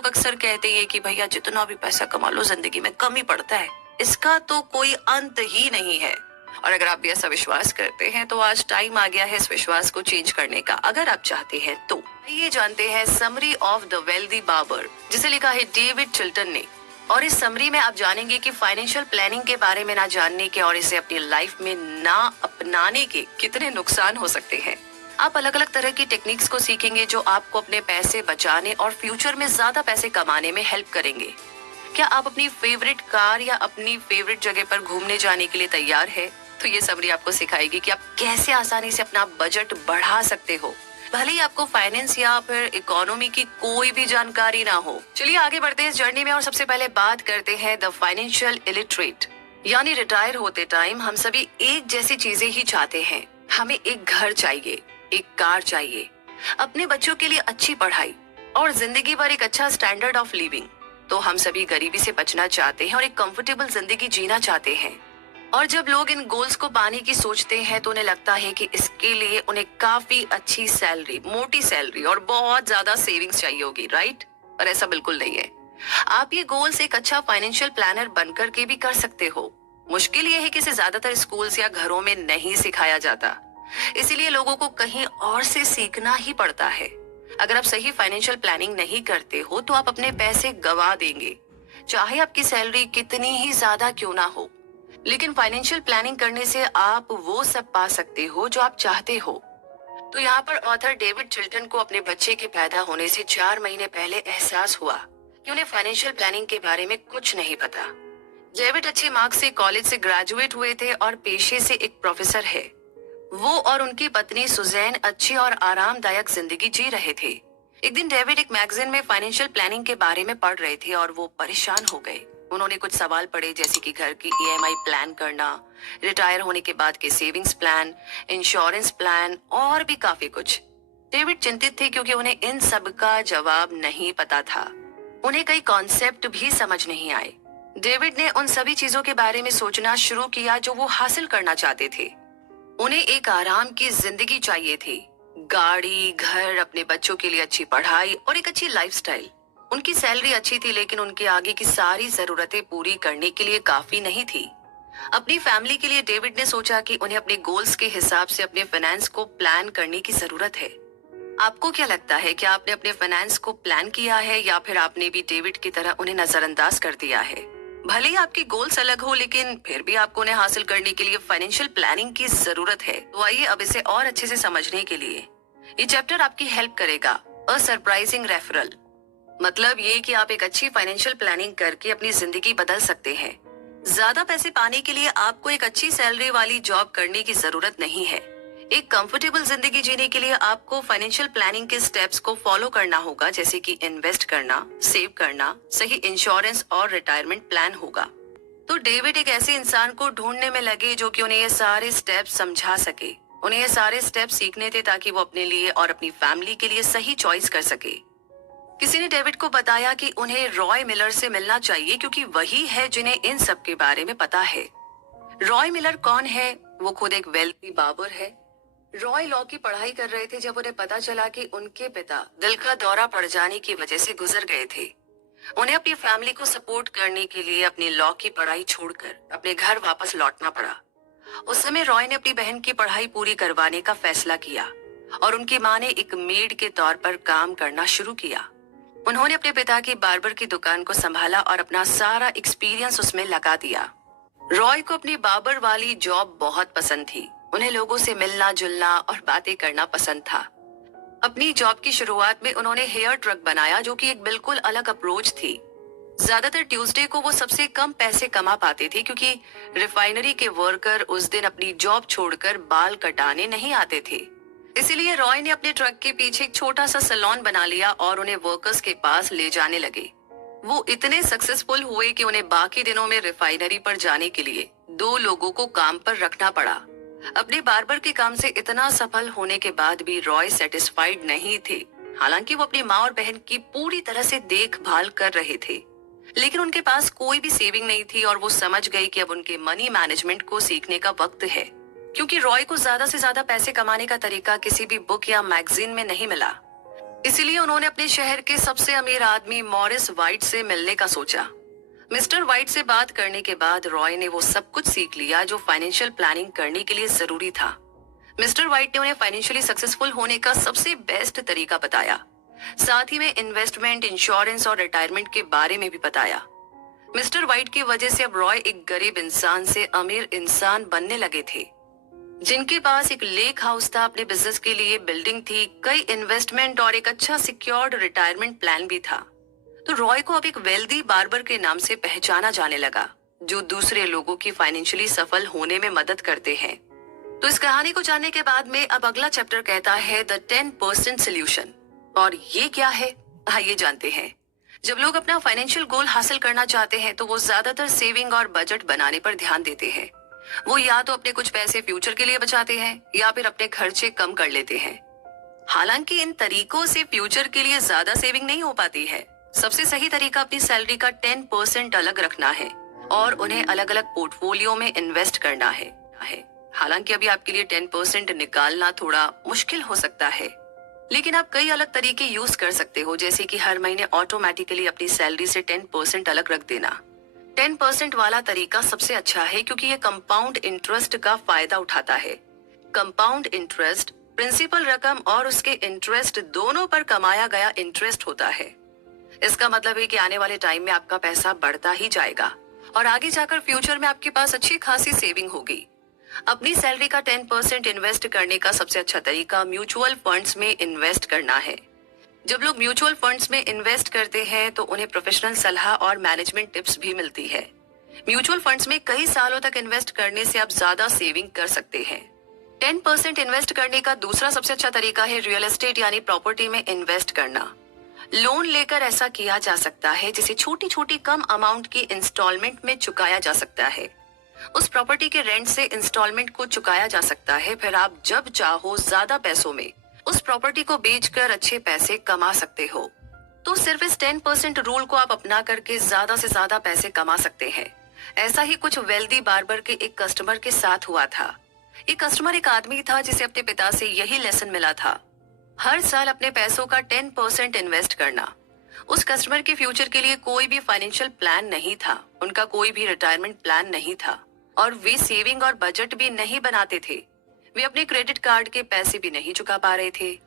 लोग अक्सर कहते हैं कि भैया जितना भी पैसा कमा लो जिंदगी में कम ही पड़ता है, इसका तो कोई अंत ही नहीं है। और अगर आप भी ऐसा विश्वास करते हैं तो आज टाइम आ गया है इस विश्वास को चेंज करने का, अगर आप चाहते हैं तो। ये जानते हैं summary of the Wealthy Barber, जिसे लिखा है डेविड चिल्टन ने। और इस समरी में आप जानेंगे कि फाइनेंशियल प्लानिंग के बारे में ना जानने के और इसे अपनी लाइफ में ना अपनाने के कितने नुकसान हो सकते हैं। आप अलग अलग तरह की टेक्निक्स को सीखेंगे जो आपको अपने पैसे बचाने और फ्यूचर में ज्यादा पैसे कमाने में हेल्प करेंगे। क्या आप अपनी फेवरेट कार या अपनी फेवरेट जगह पर घूमने जाने के लिए तैयार है? तो ये समरी आपको सिखाएगी कि आप कैसे आसानी से अपना बजट बढ़ा सकते हो, भले ही आपको फाइनेंस या फिर इकोनॉमी की कोई भी जानकारी ना हो। चलिए आगे बढ़ते हैं इस जर्नी में और सबसे पहले बात करते हैं द फाइनेंशियल इलिटरेट, यानी रिटायर होते टाइम हम सभी एक जैसी चीजें ही चाहते हैं। हमें एक घर चाहिए, एक कार चाहिए, अपने बच्चों के लिए अच्छी पढ़ाई और जिंदगी भर एक अच्छा स्टैंडर्ड ऑफ लिविंग। तो हम सभी गरीबी से बचना चाहते हैं और एक कंफर्टेबल जिंदगी जीना चाहते हैं। और जब लोग इन गोल्स को पाने की सोचते हैं तो उन्हें लगता है कि इसके लिए उन्हें काफी अच्छी सैलरी, मोटी सैलरी और बहुत ज्यादा सेविंग्स चाहिए होगी, राइट? पर ऐसा बिल्कुल नहीं है। आप ये गोल्स एक अच्छा फाइनेंशियल प्लानर बनकर के भी कर सकते हो। मुश्किल ये है कि इसे ज्यादातर स्कूल्स या घरों में नहीं सिखाया जाता, इसीलिए लोगों को कहीं और से सीखना ही पड़ता है। अगर आप सही फाइनेंशियल प्लानिंग नहीं करते हो तो आप अपने पैसे गवा देंगे, चाहे आपकी सैलरी कितनी ही ज्यादा क्यों ना हो। लेकिन फाइनेंशियल प्लानिंग करने से आप वो सब पा सकते हो जो आप चाहते हो। तो यहाँ पर ऑथर डेविड चिल्टन को अपने बच्चे के पैदा होने से 4 महीने पहले एहसास हुआ कि उन्हें फाइनेंशियल प्लानिंग के बारे में कुछ नहीं पता। डेविड अच्छे मार्क्स से कॉलेज से ग्रेजुएट हुए थे और पेशे से एक प्रोफेसर है। वो और उनकी पत्नी सुजैन अच्छी और आरामदायक जिंदगी जी रहे थे। एक दिन डेविड एक मैगजीन में फाइनेंशियल प्लानिंग के बारे में पढ़ रहे थे और वो परेशान हो गए। उन्होंने कुछ सवाल पढ़े, जैसे कि घर की ईएमआई प्लान करना, रिटायर होने के बाद के सेविंग्स प्लान, इंश्योरेंस प्लान और भी काफी कुछ। डेविड चिंतित थे क्योंकि उन्हें इन सब का जवाब नहीं पता था। उन्हें कई कॉन्सेप्ट भी समझ नहीं आए। डेविड ने उन सभी चीजों के बारे में सोचना शुरू किया जो वो हासिल करना चाहते थे। उन्हें एक आराम की जिंदगी चाहिए थी, गाड़ी, घर, अपने बच्चों के लिए अच्छी पढ़ाई और एक अच्छी लाइफस्टाइल। उनकी सैलरी अच्छी थी लेकिन उनके आगे की सारी जरूरतें पूरी करने के लिए काफी नहीं थी। अपनी फैमिली के लिए डेविड ने सोचा कि उन्हें अपने गोल्स के हिसाब से अपने फाइनेंस को प्लान करने की जरूरत है। आपको क्या लगता है कि आपने अपने फाइनेंस को प्लान किया है या फिर आपने भी डेविड की तरह उन्हें नजरअंदाज कर दिया है? भले ही आपके गोल्स अलग हो लेकिन फिर भी आपको उन्हें हासिल करने के लिए फाइनेंशियल प्लानिंग की जरूरत है। तो आइए अब इसे और अच्छे से समझने के लिए ये चैप्टर आपकी हेल्प करेगा। अ सरप्राइजिंग रेफरल, मतलब ये कि आप एक अच्छी फाइनेंशियल प्लानिंग करके अपनी जिंदगी बदल सकते हैं। ज्यादा पैसे पाने के लिए आपको एक अच्छी सैलरी वाली जॉब करने की जरूरत नहीं है। एक कंफर्टेबल जिंदगी जीने के लिए आपको फाइनेंशियल प्लानिंग के स्टेप्स को फॉलो करना होगा, जैसे कि इन्वेस्ट करना, सेव करना, सही इंश्योरेंस और रिटायरमेंट प्लान होगा। तो डेविड एक ऐसे इंसान को ढूंढने में लगे जो कि उन्हें ये सारे स्टेप्स समझा सके। उन्हें ये सारे स्टेप्स सीखने थे ताकि वो अपने लिए और अपनी फैमिली के लिए सही चॉइस कर सके। किसी ने डेविड को बताया कि उन्हें रॉय मिलर से मिलना चाहिए क्योंकि वही है जिन्हें इन सब के बारे में पता है। रॉय मिलर कौन है? वो खुद एक वेल्दी बाबर है। रॉय लॉ की पढ़ाई कर रहे थे जब उन्हें पता चला कि उनके पिता दिल का दौरा पड़ जाने की वजह से गुजर गए थे। उन्हें अपनी फैमिली को सपोर्ट करने के लिए अपनी लॉ की पढ़ाई छोड़कर अपने घर वापस लौटना पड़ा। उस समय रॉय ने अपनी बहन की पढ़ाई पूरी करवाने का फैसला किया और उनकी माँ ने एक मेड के तौर पर काम करना शुरू किया। उन्होंने अपने पिता की बार्बर की दुकान को संभाला और अपना सारा एक्सपीरियंस उसमें लगा दिया। रॉय को अपनी बार्बर वाली जॉब बहुत पसंद थी। उन्हें लोगों से मिलना जुलना और बातें करना पसंद था। अपनी जॉब की शुरुआत में उन्होंने हेयर ट्रक बनाया जो कि एक बिल्कुल अलग अप्रोच थी। ज्यादातर ट्यूसडे को वो सबसे कम पैसे कमा पाते थे क्योंकि रिफाइनरी के वर्कर उस दिन अपनी जॉब छोड़कर बाल कटाने नहीं आते थे। इसीलिए रॉय ने अपने ट्रक के पीछे एक छोटा सा सैलून बना लिया और उन्हें वर्कर्स के पास ले जाने लगे। वो इतने सक्सेसफुल हुए कि उन्हें बाकी दिनों में रिफाइनरी पर जाने के लिए 2 लोगों को काम पर रखना पड़ा। अपने बार्बर के काम से इतना सफल होने के बाद भी रॉय सेटिस्फाइड नहीं थे। हालांकि वो अपनी माँ और बहन की पूरी तरह से देखभाल कर रहे थे, लेकिन उनके पास कोई भी सेविंग नहीं थी और वो समझ गई कि अब उनके मनी मैनेजमेंट को सीखने का वक्त है, क्योंकि रॉय को ज्यादा से ज्यादा पैसे कमाने का तरीका किसी भी बुक या मैगजीन में नहीं मिला। इसीलिए उन्होंने अपने शहर के सबसे अमीर आदमी मॉरिस वाइट से मिलने का सोचा। मिस्टर वाइट से बात करने के बाद रॉय ने वो सब कुछ सीख लिया जो फाइनेंशियल प्लानिंग करने के लिए जरूरी था। मिस्टर वाइट ने उन्हें फाइनेंशियली सक्सेसफुल होने का सबसे बेस्ट तरीका बताया। साथ ही में इन्वेस्टमेंट, इंश्योरेंस और रिटायरमेंट के बारे में भी बताया। मिस्टर वाइट की वजह से अब रॉय एक गरीब इंसान से अमीर इंसान बनने लगे थे, जिनके पास एक लेक हाउस था, अपने बिजनेस के लिए बिल्डिंग थी, कई इन्वेस्टमेंट और एक अच्छा सिक्योर्ड रिटायरमेंट प्लान भी था। तो रॉय को अब एक वेल्दी बार्बर के नाम से पहचाना जाने लगा, जो दूसरे लोगों की फाइनेंशियली सफल होने में मदद करते हैं। तो इस कहानी को जानने के बाद में अब अगला चैप्टर कहता है द 10% सोल्यूशन। और ये क्या है, आइए जानते हैं। जब लोग अपना फाइनेंशियल गोल हासिल करना चाहते हैं तो वो ज्यादातर सेविंग और बजट बनाने पर ध्यान देते हैं। वो या तो अपने कुछ पैसे फ्यूचर के लिए बचाते हैं या फिर अपने खर्चे कम कर लेते हैं। हालांकि इन तरीकों से फ्यूचर के लिए ज्यादा सेविंग नहीं हो पाती है। सबसे सही तरीका अपनी सैलरी का 10% अलग रखना है और उन्हें अलग अलग पोर्टफोलियो में इन्वेस्ट करना है। हालांकि अभी आपके लिए 10% निकालना थोड़ा मुश्किल हो सकता है, लेकिन आप कई अलग तरीके यूज कर सकते हो, जैसे कि हर महीने ऑटोमेटिकली अपनी सैलरी से 10% अलग रख देना। 10% वाला तरीका सबसे अच्छा है क्योंकि ये कंपाउंड इंटरेस्ट का फायदा उठाता है। कंपाउंड इंटरेस्ट प्रिंसिपल रकम और उसके इंटरेस्ट दोनों पर कमाया गया इंटरेस्ट होता है। इसका मतलब है कि आने वाले टाइम में आपका पैसा बढ़ता ही जाएगा और आगे जाकर फ्यूचर में आपके पास अच्छी खासी सेविंग होगी। अपनी सैलरी का 10% इन्वेस्ट करने का सबसे अच्छा तरीका म्यूचुअल फंड्स में इन्वेस्ट करना है। जब लोग म्यूचुअल फंड्स में इन्वेस्ट करते हैं तो उन्हें प्रोफेशनल सलाह और मैनेजमेंट टिप्स भी मिलती है। म्यूचुअल फंड्स में कई सालों तक इन्वेस्ट करने से आप ज्यादा सेविंग कर सकते हैं। 10% इन्वेस्ट करने का दूसरा सबसे अच्छा तरीका है रियल एस्टेट यानी प्रॉपर्टी में इन्वेस्ट करना। लोन लेकर ऐसा किया जा सकता है जिसे छोटी छोटी कम अमाउंट की इंस्टॉलमेंट में चुकाया जा सकता है। उस प्रॉपर्टी के रेंट से इंस्टॉलमेंट को चुकाया जा सकता है, फिर आप जब चाहो ज्यादा पैसों में उस प्रॉपर्टी को बेचकर अच्छे पैसे कमा सकते हो। तो सिर्फ इस 10% रूल को आप अपना करके ज्यादा से ज्यादा पैसे कमा सकते हैं। ऐसा ही कुछ वेल्दी बार्बर के एक कस्टमर के साथ हुआ था। ये कस्टमर एक आदमी था जिसे अपने पिता से यही लेसन मिला था, हर साल अपने पैसों का 10% इन्वेस्ट करना। उस कस्टमर के फ्यूचर के लिए कोई भी फाइनेंशियल प्लान नहीं था, उनका कोई भी रिटायरमेंट प्लान नहीं था और वे सेविंग और बजट भी नहीं बनाते थे। वे अपने क्रेडिट कार्ड के पैसे भी नहीं चुका पा रहे थे।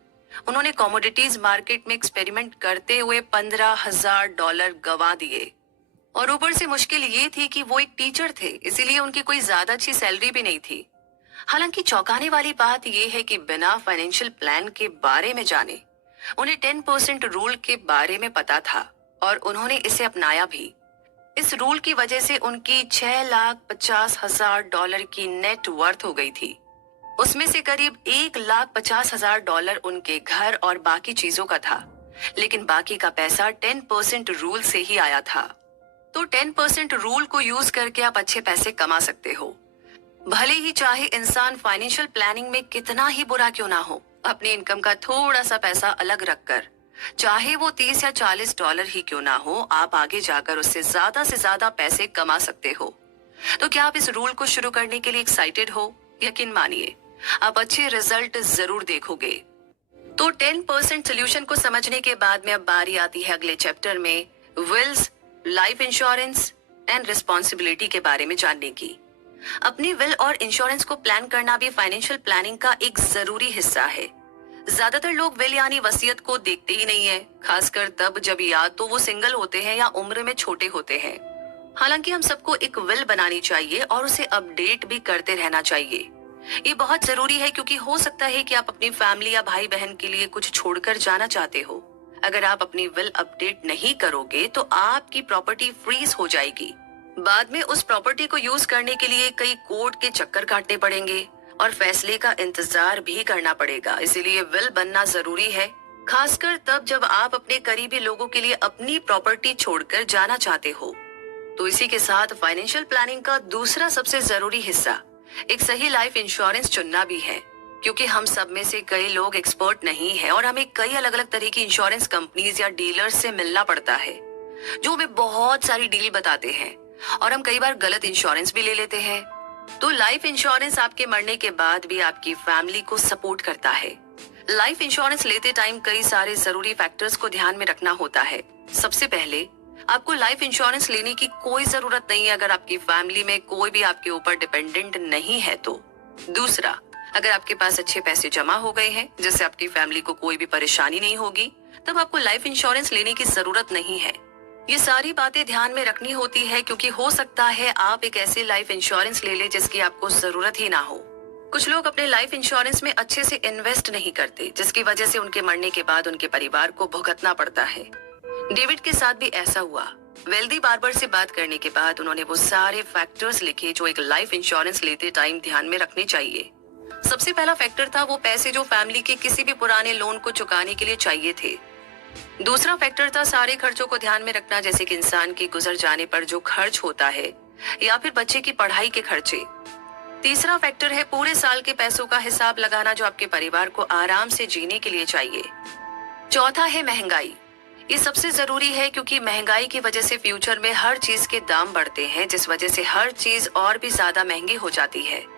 उन्होंने कमोडिटीज मार्केट में एक्सपेरिमेंट करते हुए $15,000 गंवा दिए। और ऊपर से मुश्किल ये थी कि वो एक टीचर थे, इसीलिए उनकी कोई ज्यादा अच्छी सैलरी भी नहीं थी। हालांकि चौंकाने वाली बात यह है कि बिना फाइनेंशियल प्लान के बारे में जाने उन्हें 10% रूल के बारे में पता था और उन्होंने इसे अपनाया भी। इस रूल की वजह से उनकी $6,50,000 की नेट वर्थ हो गई थी। उसमें से करीब $1,50,000 उनके घर और बाकी चीजों का था, लेकिन बाकी का पैसा 10% रूल से ही आया था। तो 10% रूल को यूज करके आप अच्छे पैसे कमा सकते हो। भले ही चाहे इंसान फाइनेंशियल प्लानिंग में कितना ही बुरा क्यों ना हो, अपने इनकम का थोड़ा सा पैसा अलग रखकर, चाहे वो $30 या $40 ही क्यों ना हो, आप आगे जाकर उससे से ज्यादा पैसे कमा सकते हो। तो क्या आप इस रूल को शुरू करने के लिए एक्साइटेड हो? यकीन मानिए, आप अच्छे रिजल्ट जरूर देखोगे। तो 10% सोल्यूशन को समझने के बाद में अब बारी आती है अगले चैप्टर में wills, life insurance and responsibility के बारे में जानने की। अपनी विल और इंश्योरेंस को प्लान करना भी फाइनेंशियल प्लानिंग का एक जरूरी हिस्सा है। ज्यादातर लोग विल यानी वसीयत को देखते ही नहीं है, खासकर तब जब या तो वो सिंगल होते हैं या उम्र में छोटे होते हैं। हालांकि हम सबको एक विल बनानी चाहिए और उसे अपडेट भी करते रहना चाहिए। ये बहुत जरूरी है क्योंकि हो सकता है कि आप अपनी फैमिली या भाई बहन के लिए कुछ छोड़कर जाना चाहते हो। अगर आप अपनी विल अपडेट नहीं करोगे तो आपकी प्रॉपर्टी फ्रीज हो जाएगी। बाद में उस प्रॉपर्टी को यूज करने के लिए कई कोर्ट के चक्कर काटने पड़ेंगे और फैसले का इंतजार भी करना पड़ेगा। इसीलिए विल बनना जरूरी है, खासकर तब जब आप अपने करीबी लोगों के लिए अपनी प्रॉपर्टी छोड़कर जाना चाहते हो। तो इसी के साथ फाइनेंशियल प्लानिंग का दूसरा सबसे जरूरी हिस्सा एक सही लाइफ इंश्योरेंस चुनना भी है, क्योंकि हम सब में से कई लोग एक्सपर्ट नहीं है और हमें कई अलग अलग तरह की इंश्योरेंस कंपनीज या डीलर्स से मिलना पड़ता है, जो हमें बहुत सारी डील बताते हैं और हम कई बार गलत इंश्योरेंस भी ले लेते हैं। तो लाइफ इंश्योरेंस आपके मरने के बाद भी आपकी फैमिली को सपोर्ट करता है। लाइफ इंश्योरेंस लेते टाइम कई सारे जरूरी फैक्टर्स को ध्यान में रखना होता है। सबसे पहले, आपको लाइफ इंश्योरेंस लेने की कोई जरूरत नहीं है अगर आपकी फैमिली में कोई भी आपके ऊपर डिपेंडेंट नहीं है तो। दूसरा, अगर आपके पास अच्छे पैसे जमा हो गए हैं जिससे आपकी फैमिली को कोई भी परेशानी नहीं होगी, तब आपको लाइफ इंश्योरेंस लेने की जरूरत नहीं है। ये सारी बातें ध्यान में रखनी होती है क्योंकि हो सकता है आप एक ऐसे लाइफ इंश्योरेंस ले ले जिसकी आपको जरूरत ही ना हो। कुछ लोग अपने लाइफ इंश्योरेंस में अच्छे से इन्वेस्ट नहीं करते, जिसकी वजह से उनके मरने के बाद उनके परिवार को भुगतना पड़ता है। डेविड के साथ भी ऐसा हुआ। वेल्दी बार्बर से बात करने के बाद उन्होंने वो सारे फैक्टर्स लिखे जो एक लाइफ इंश्योरेंस लेते टाइम ध्यान में रखने चाहिए। सबसे पहला फैक्टर था वो पैसे जो फैमिली के किसी भी पुराने लोन को चुकाने के लिए चाहिए थे। दूसरा फैक्टर था सारे खर्चों को ध्यान में रखना, जैसे कि इंसान के गुजर जाने पर जो खर्च होता है या फिर बच्चे की पढ़ाई के खर्चे। तीसरा फैक्टर है पूरे साल के पैसों का हिसाब लगाना जो आपके परिवार को आराम से जीने के लिए चाहिए। चौथा है महंगाई। ये सबसे जरूरी है क्योंकि महंगाई की वजह से फ्यूचर में हर चीज के दाम बढ़ते हैं, जिस वजह से हर चीज और भी ज्यादा महंगी हो जाती है।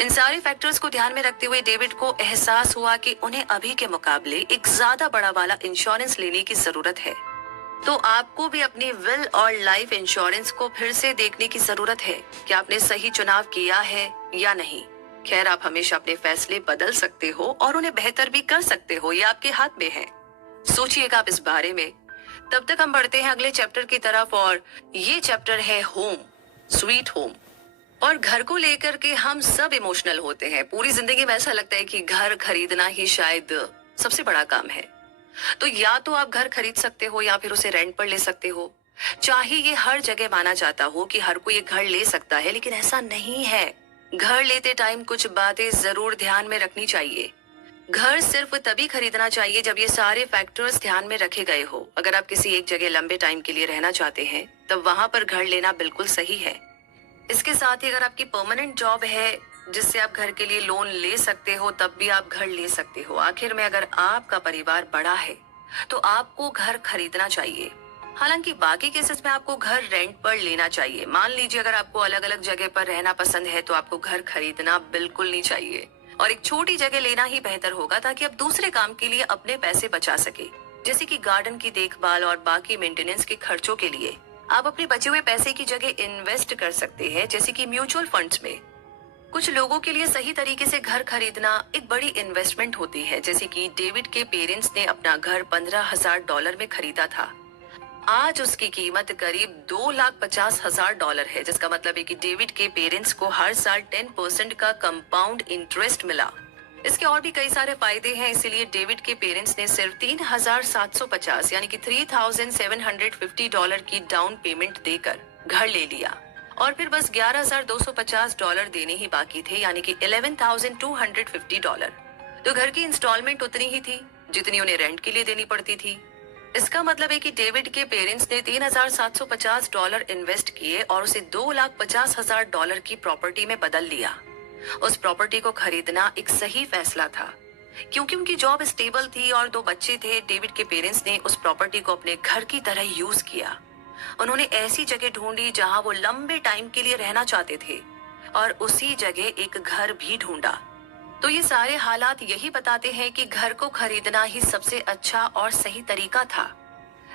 इन सारे फैक्टर्स को ध्यान में रखते हुए डेविड को एहसास हुआ कि उन्हें अभी के मुकाबले एक ज्यादा बड़ा वाला इंश्योरेंस लेने की जरूरत है। तो आपको भी अपनी विल और लाइफ इंश्योरेंस को फिर से देखने की जरूरत है कि आपने सही चुनाव किया है या नहीं। खैर, आप हमेशा अपने फैसले बदल सकते हो और उन्हें बेहतर भी कर सकते हो, ये आपके हाथ में है। सोचिएगा आप इस बारे में। तब तक हम बढ़ते हैं अगले चैप्टर की तरफ और ये चैप्टर है होम, स्वीट होम। और घर को लेकर के हम सब इमोशनल होते हैं। पूरी जिंदगी में ऐसा लगता है कि घर खरीदना ही शायद सबसे बड़ा काम है। तो या तो आप घर खरीद सकते हो या फिर उसे रेंट पर ले सकते हो। चाहे ये हर जगह माना जाता हो कि हर कोई एक घर ले सकता है, लेकिन ऐसा नहीं है। घर लेते टाइम कुछ बातें जरूर ध्यान में रखनी चाहिए। घर सिर्फ तभी खरीदना चाहिए जब ये सारे फैक्टर्स ध्यान में रखे गए हो। अगर आप किसी एक जगह लंबे टाइम के लिए रहना चाहते हैं तब वहां पर घर लेना बिल्कुल सही है। इसके साथ ही अगर आपकी परमानेंट जॉब है जिससे आप घर के लिए लोन ले सकते हो, तब भी आप घर ले सकते हो। आखिर में अगर आपका परिवार बड़ा है तो आपको घर खरीदना चाहिए। हालांकि बाकी केसेस में आपको घर रेंट पर लेना चाहिए। मान लीजिए अगर आपको अलग अलग जगह पर रहना पसंद है तो आपको घर खरीदना बिल्कुल नहीं चाहिए और एक छोटी जगह लेना ही बेहतर होगा ताकि आप दूसरे काम के लिए अपने पैसे बचा सके, जैसे कि गार्डन की देखभाल और बाकी मेंटेनेंस के खर्चों के लिए। आप अपने बचे हुए पैसे की जगह इन्वेस्ट कर सकते हैं, जैसे कि म्यूचुअल फंड्स में। कुछ लोगों के लिए सही तरीके से घर खरीदना एक बड़ी इन्वेस्टमेंट होती है, जैसे कि डेविड के पेरेंट्स ने अपना घर $15,000 में खरीदा था। आज उसकी कीमत करीब $2,50,000 है, जिसका मतलब है कि डेविड के पेरेंट्स को हर साल 10% का कंपाउंड इंटरेस्ट मिला। इसके और भी कई सारे फायदे हैं, इसीलिए डेविड के पेरेंट्स ने सिर्फ $3,750 यानी कि $3,750 की डाउन पेमेंट देकर घर ले लिया और फिर बस $11,250 देने ही बाकी थे, यानी कि $11,250। तो घर की इंस्टॉलमेंट उतनी ही थी जितनी उन्हें रेंट के लिए देनी पड़ती थी। इसका मतलब है कि डेविड के पेरेंट्स ने $3,750 इन्वेस्ट किए और उसे $2,50,000 की प्रॉपर्टी में बदल लिया। उस प्रॉपर्टी को खरीदना एक सही फैसला था क्योंकि उनकी जॉब स्टेबल थी और 2 बच्चे थे। डेविड के पेरेंट्स ने उस प्रॉपर्टी को अपने घर की तरह यूज किया। उन्होंने ऐसी जगह ढूंढी जहां वो लंबे टाइम के लिए रहना चाहते थे और उसी जगह एक घर भी ढूंढा। तो ये सारे हालात यही बताते हैं कि घर को खरीदना ही सबसे अच्छा और सही तरीका था।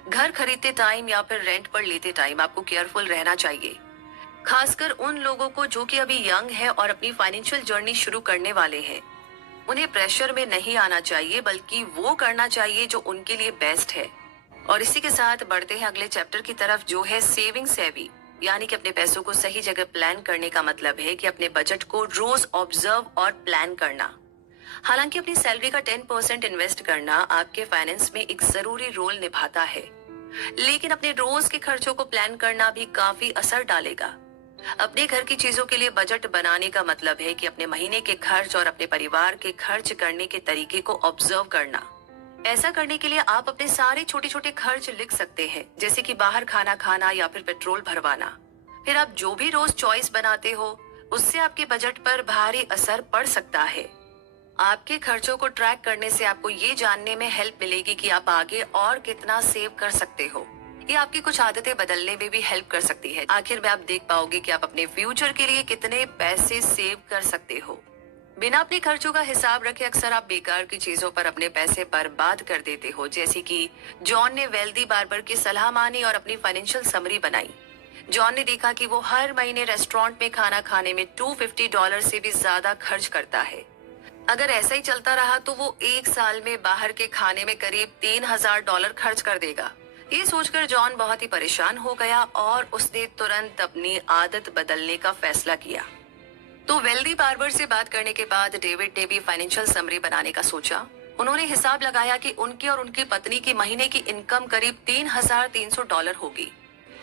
घर खरीदते टाइम या फिर रेंट पर लेते टाइम आपको केयरफुल रहना चाहिए, खासकर उन लोगों को जो कि अभी यंग है और अपनी फाइनेंशियल जर्नी शुरू करने वाले हैं। उन्हें प्रेशर में नहीं आना चाहिए, बल्कि वो करना चाहिए जो उनके लिए बेस्ट है। और इसी के साथ बढ़ते हैं अगले चैप्टर की तरफ, जो है सेविंग सेवी, यानी कि अपने पैसों को सही जगह प्लान करने का मतलब है कि अपने बजट को रोज ऑब्जर्व और प्लान करना। हालांकि अपनी सैलरी का 10% इन्वेस्ट करना आपके फाइनेंस में एक जरूरी रोल निभाता है, लेकिन अपने रोज के खर्चों को प्लान करना भी काफी असर डालेगा। अपने घर की चीजों के लिए बजट बनाने का मतलब है कि अपने महीने के खर्च और अपने परिवार के खर्च करने के तरीके को ऑब्जर्व करना। ऐसा करने के लिए आप अपने सारे छोटे छोटे खर्च लिख सकते हैं, जैसे कि बाहर खाना खाना या फिर पेट्रोल भरवाना। फिर आप जो भी रोज चॉइस बनाते हो उससे आपके बजट पर भारी असर पड़ सकता है। आपके खर्चों को ट्रैक करने से आपको ये जानने में हेल्प मिलेगी कि आप आगे और कितना सेव कर सकते हो। ये आपकी कुछ आदतें बदलने में भी हेल्प कर सकती है। आखिर में आप देख पाओगे कि आप अपने फ्यूचर के लिए कितने पैसे सेव कर सकते हो। बिना अपने खर्चों का हिसाब रखे अक्सर आप बेकार की चीजों पर अपने पैसे बर्बाद कर देते हो, जैसे कि जॉन ने वेल्दी बार्बर की सलाह मानी और अपनी फाइनेंशियल समरी बनाई। जॉन ने देखा कि वो हर महीने रेस्टोरेंट में खाना खाने में $250 से भी ज्यादा खर्च करता है। अगर ऐसा ही चलता रहा तो वो एक साल में बाहर के खाने में करीब $3000 खर्च कर देगा। ये सोचकर जॉन बहुत ही परेशान हो गया और उसने तुरंत अपनी आदत बदलने का फैसला किया। तो वेल्दी बार्बर से बात करने के बाद डेविड ने भी फाइनेंशियल समरी बनाने का सोचा। उन्होंने हिसाब लगाया कि उनकी और उनकी पत्नी की महीने की इनकम करीब $3300 होगी।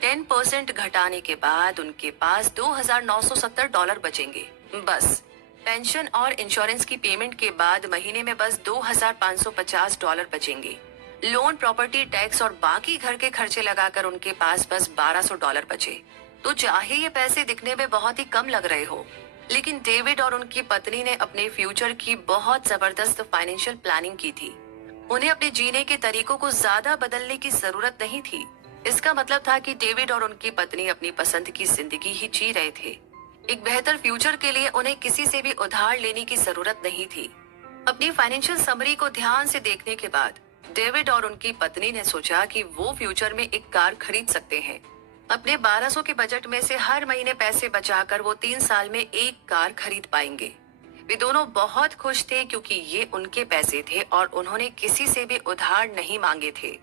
10% घटाने के बाद उनके पास $2970 बचेंगे। बस पेंशन और इंश्योरेंस की पेमेंट के बाद महीने में बस $2550 बचेंगे। लोन, प्रॉपर्टी टैक्स और बाकी घर के खर्चे लगाकर उनके पास बस $1200 बचे। तो चाहे ये पैसे दिखने में बहुत ही कम लग रहे हो, लेकिन डेविड और उनकी पत्नी ने अपने फ्यूचर की बहुत जबरदस्त फाइनेंशियल प्लानिंग की थी। उन्हें अपने जीने के तरीकों को ज्यादा बदलने की जरूरत नहीं थी। इसका मतलब था कि डेविड और उनकी पत्नी अपनी पसंद की जिंदगी ही जी रहे थे। एक बेहतर फ्यूचर के लिए उन्हें किसी से भी उधार लेने की जरूरत नहीं थी। अपनी फाइनेंशियल समरी को ध्यान से देखने के बाद डेविड और उनकी पत्नी ने सोचा कि वो फ्यूचर में एक कार खरीद सकते हैं। अपने 1200 के बजट में से हर महीने पैसे बचाकर वो 3 साल में एक कार खरीद पाएंगे। वे दोनों बहुत खुश थे क्योंकि ये उनके पैसे थे और उन्होंने किसी से भी उधार नहीं मांगे थे।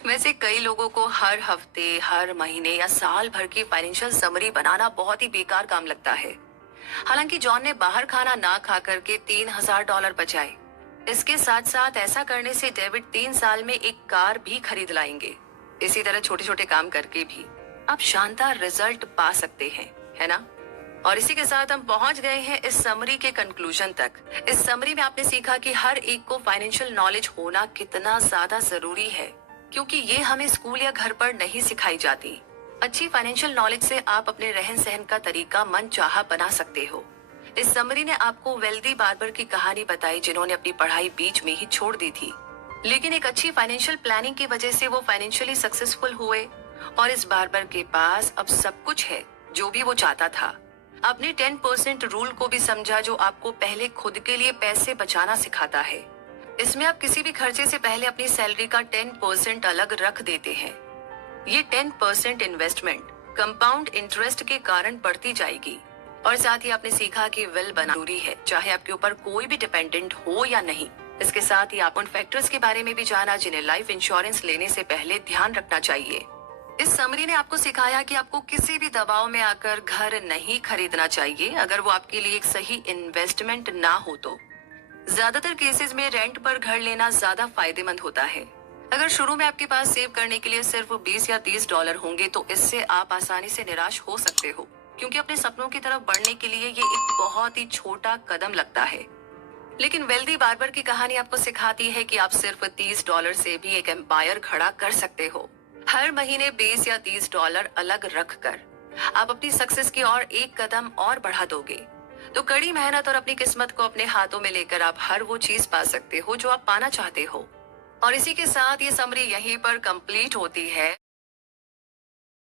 वैसे कई लोगों को हर हफ्ते, हर महीने या साल भर की फाइनेंशियल समरी बनाना बहुत ही बेकार काम लगता है। हालांकि जॉन ने बाहर खाना ना खा करके $3000 बचाए। इसके साथ साथ ऐसा करने से डेविड 3 साल में एक कार भी खरीद लाएंगे। इसी तरह छोटे छोटे काम करके भी आप शानदार रिजल्ट पा सकते हैं, है ना? और इसी के साथ हम पहुंच गए हैं इस समरी के कंक्लूजन तक। इस समरी में आपने सीखा कि हर एक को फाइनेंशियल नॉलेज होना कितना ज्यादा जरूरी है, क्योंकि ये हमें स्कूल या घर पर नहीं सिखाई जाती। अच्छी फाइनेंशियल नॉलेज से आप अपने रहन सहन का तरीका मन चाहा बना सकते हो। इस समरी ने आपको वेल्दी बार्बर की कहानी बताई, जिन्होंने अपनी पढ़ाई बीच में ही छोड़ दी थी, लेकिन एक अच्छी फाइनेंशियल प्लानिंग की वजह से वो फाइनेंशियली सक्सेसफुल हुए और इस बार्बर के पास अब सब कुछ है जो भी वो चाहता था। आपने 10% रूल को भी समझा, जो आपको पहले खुद के लिए पैसे बचाना सिखाता है। इसमें आप किसी भी खर्चे से पहले अपनी सैलरी का 10% अलग रख देते हैं। ये 10% इन्वेस्टमेंट कंपाउंड इंटरेस्ट के कारण बढ़ती जाएगी। और साथ ही आपने सीखा कि विल बनाना जरूरी है, चाहे आपके ऊपर कोई भी डिपेंडेंट हो या नहीं। इसके साथ ही आप उन फैक्टर्स के बारे में भी जाना जिन्हें लाइफ इंश्योरेंस लेने से पहले ध्यान रखना चाहिए। इस समरी ने आपको सिखाया कि आपको किसी भी दबाव में आकर घर नहीं खरीदना चाहिए अगर वो आपके लिए एक सही इन्वेस्टमेंट ना हो तो। ज्यादातर केसेस में रेंट पर घर लेना ज्यादा फायदेमंद होता है। अगर शुरू में आपके पास सेव करने के लिए सिर्फ $20 या $30 होंगे तो इससे आप आसानी से निराश हो सकते हो, क्योंकि अपने सपनों की तरफ बढ़ने के लिए ये एक बहुत ही छोटा कदम लगता है। लेकिन वेल्दी बार्बर की कहानी आपको सिखाती है कि आप सिर्फ $30 से भी एक एम्पायर खड़ा कर सकते हो। हर महीने $20 या $30 अलग रख कर आप अपनी सक्सेस की ओर एक कदम और बढ़ा दोगे। तो कड़ी मेहनत और अपनी किस्मत को अपने हाथों में लेकर आप हर वो चीज पा सकते हो जो आप पाना चाहते हो। और इसी के साथ ये समरी यहीं पर कंप्लीट होती है।